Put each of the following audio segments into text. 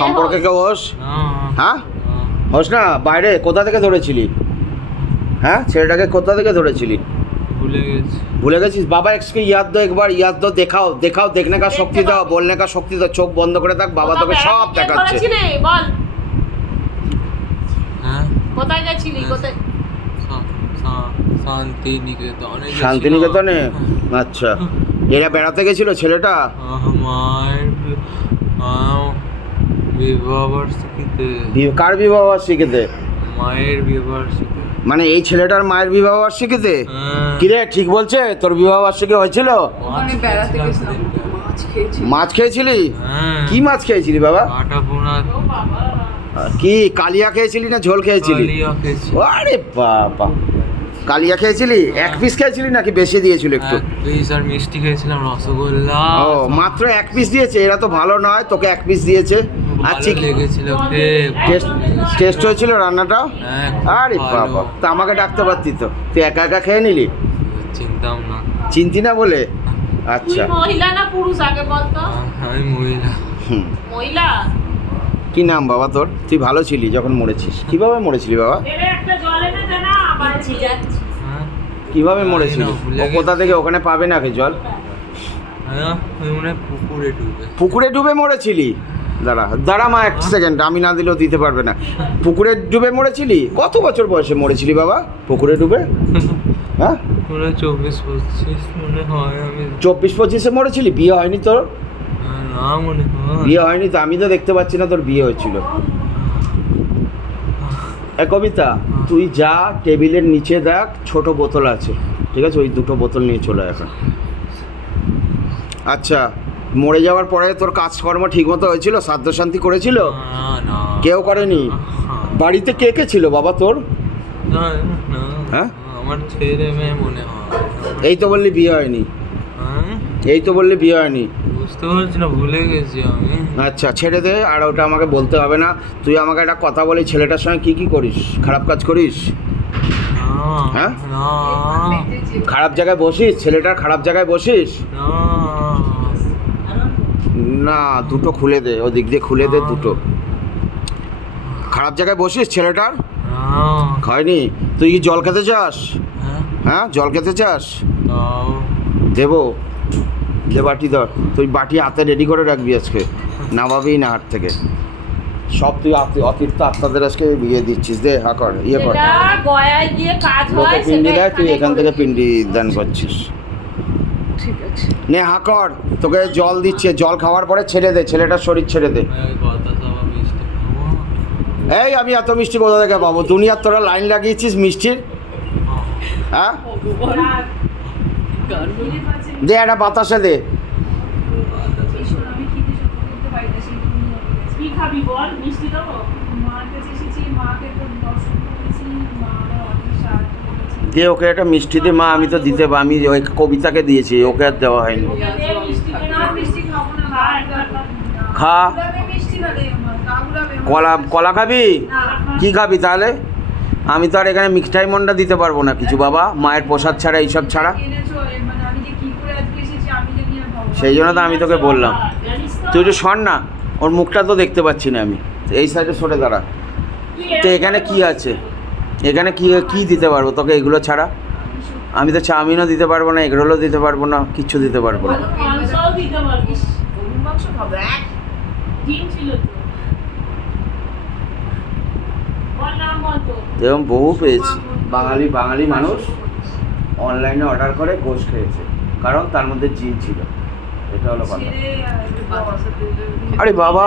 সম্পর্কে কেউ হোস? হ্যাঁ হোস না, বাইরে কোথা থেকে ধরেছিলি? হ্যাঁ ছেলেটাকে কোথা থেকে ধরেছিলি? ভুলে গেছিস? বাবা এক্সকে ইয়াদ দো, একবার ইয়াদ দো, দেখাও দেখাও, দেখনে কা শক্তি দাও, বলনে কা শক্তি দাও। চোখ বন্ধ করে থাক, বাবা তোকে সব দেখাচ্ছে। বল হ্যাঁ কোথায় গেছিলি? কোথায়? শান্তিনিকেতনে। শান্তিনিকেতনে? আচ্ছা, এরা বেড়াতে গেছিল ছেলেটা? মায়ের বিবাহবার্ষিকীতে। কার বিবাহ বার্ষিকীতে? মায়ের বিবাহবার্ষিকী। মানে এই ছেলেটার মায়ের বিবাহ বার্ষিকীতে? কিরে ঠিক বলছে? তোর বিবাহ বার্ষিকী হয়েছিল? মাছ খেয়েছিলি? কি মাছ খেয়েছিলি বাবা? কি কালিয়া খেয়েছিলি না ঝোল খেয়েছিলি? আরে বাবা, কালিয়া খেয়েছিলি? এক পিস খেয়েছিলি নাকি বেশি দিয়েছিল একটু? আর মিষ্টি খেয়েছিলাম, রসগোল্লা। ও মাত্র এক পিস দিয়েছে? এরা তো ভালো নয়, তোকে এক পিস দিয়েছে। আচ্ছা লেগেছিল, টেস্ট হয়েছিল রান্নাটা? আরে বাবা, তা আমাকে ডাকতে পারতি তো, তুই একা একা খেয়ে নিলি? চিনতাম না। চিনতি না বলে? আচ্ছা, মহিলা না পুরুষ আগে বলতো? আমি মহিলা। মহিলা? কি নাম বাবা তোর? তুই ভালো ছিলি যখন মরেছিস। কিভাবে মরেছিলি বাবা? একটা জল এনে দে না, আবার যাচ্ছি। কিভাবে মরেছিলি? ও কোথা থেকে ওখানে পাবে নাকি জল? পুকুরে ডুবে মরেছিলি? দাঁড়া দাঁড়া মা, এক সেকেন্ড, আমি না দিলেও দিতে পারবে না। পুকুরে ডুবে মরেছিলি? কত বছর বয়সে মরেছিলি বাবা পুকুরে ডুবে? হ্যাঁ 24-25 মনে হয়। আমি 24-25-এ মরেছিলি? বিয়ে হয়নি তোর? না মনে হয়। বিয়ে হয়নি তো? আমি তো দেখতে পাচ্ছি না তোর বিয়ে হয়েছিল। কবিতা, তুই যা, টেবিলের নিচে দেখ ছোট বোতল আছে, ঠিক আছে? ওই দুটো বোতল নিয়ে চলে এখন। আচ্ছা, মরে যাওয়ার পরে তোর কাজকর্ম ঠিক মতো হয়েছিল? শ্রাদ্ধ শান্তি করেছিল? কেউ করেনি? বাড়িতে কে কে ছিল বাবা তোর? হ্যাঁ আমার ছেলে মেয়ে মনে হয়। এই তো বললি বিয়ে হয়নি, এই তো বললি বিয়ে হয়নি। বুঝতে পারছি না, ভুলে গেছি আমি। আচ্ছা ছেড়ে দে, আর ওটা আমাকে বলতে হবে না। তুই আমাকে একটা কথা বলি, ছেলেটার সঙ্গে কি কি করিস? খারাপ কাজ করিস? হ্যাঁ খারাপ জায়গায় বসিস? ছেলেটার খারাপ জায়গায় বসিস? না, দুটো খুলে দে, ওদিক দিয়ে খুলে দে দুটো। খারাপ জায়গায় বসিস ছেলেটার? হয়নি? তুই কি জল খেতে চাস? হ্যাঁ জল খেতে চাস? দেবো, দে বাটি ধর। তুই বাটি হাতে রেডি করে রাখবি, আজকে নামাবি না হাট থেকে সব। তুই অতীর্থ আত্মাদের আজকে বিয়ে দিচ্ছিস। দে হা কর, ইয়ে কর, গয়ায় গিয়ে কাজ হয়, পিন্ডি দেয়, তুই এখান থেকে পিন্ডি দান করছিস। ঠিক আছে নে হা কর, তোকে জল দিচ্ছে, জল খাওয়ার পরে ছেড়ে দে, ছেলেটার শরীর ছেড়ে দে। এই আমি এত মিষ্টি কোথা থেকে পাবো? দুনিয়ার তোরা লাইন লাগিয়েছিস মিষ্টির? হ্যাঁ দে একটা বাতাসে দে। দে ওকে একটা মিষ্টি দে মা, আমি তো দিতে, আমি ওই কবিতাকে দিয়েছি, ওকে আর দেওয়া হয়নি। খা, কলা খাবি? কি খাবি তাহলে? আমি তো আর এখানে মিঠাই মন্ডা দিতে পারবো না কিছু বাবা, মায়ের প্রসাদ ছাড়া, এইসব ছাড়া। সেই জন্য তো আমি তোকে বললাম, তুই একটু সর না, ওর মুখটা তো দেখতে পাচ্ছি না আমি। এই সাইডে সরে দাঁড়া। তো এখানে কি আছে? এখানে কি কি দিতে পারবো তোকে এগুলো ছাড়া? আমি তো চাউমিনও দিতে পারবো না, এগরোলও দিতে পারবো না, কিচ্ছু দিতে পারবো না। এরকম বহু পেয়েছি, বাঙালি মানুষ অনলাইনে অর্ডার করে গোশ খেয়েছে, কারণ তার মধ্যে জিন ছিল। এটা হলো কথা। আরে বাবা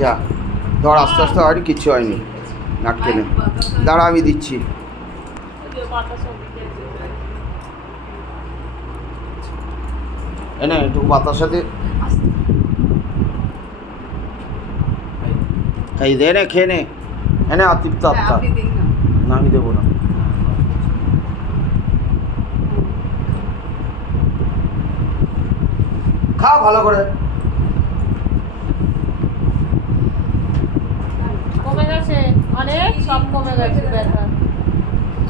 যা ধর, আস্তে আস্তে হয়নি, কিচ্ছু হয়নি, নাটকে নে। দাঁড়া আমি দিচ্ছি। এনে একটু বাতার সাথে এই দে, নে খেয়ে নে। এনে আতিপ্ত আত্মা না, আমি দেবো না। খা ভালো করে। কমে গেছে অনেক, সব কমে গেছে, ব্যথা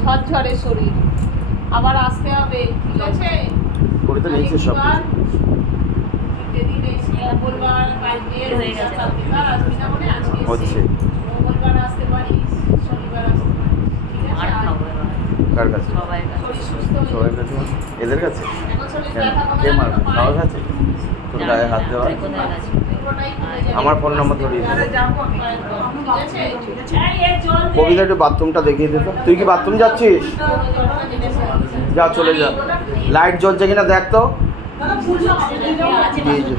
ঝরঝরে শরীর। আবার আসতে হবে, ঠিক আছে? করে তো নিয়েছে সব। কালকে কালকে আর আসবি না বলে আজকে এসে হচ্ছে। মঙ্গলবার আসতে পারিস, শনিবার আসতে পারিস, ঠিক আছে? আর খাবো এবার কার কাছে? সবাই শরীর সুস্থ হয়ে সবার যাবে। কাছে? এদের কাছে? এখন শরীর কেন? ব্যথা কমে কে যাবে মারবে? তো সবার পায়ে কাছে? তোর গায়ে হাত দেওয়া? কোথায় গেছে পুরোটাই কমে যাবে। আমার ফোন নম্বর ধরিয়ে দে। একদম, ঠিক আছে? কবিতা একটু বাথরুমটা দেখিয়ে দে তো। তুই কি বাথরুম যাচ্ছিস? কোনো জলটা জেনেছে। যা চলে যা। লাইট জ্বলছে কিনা দেখ তো। আছে দিয়ে যা।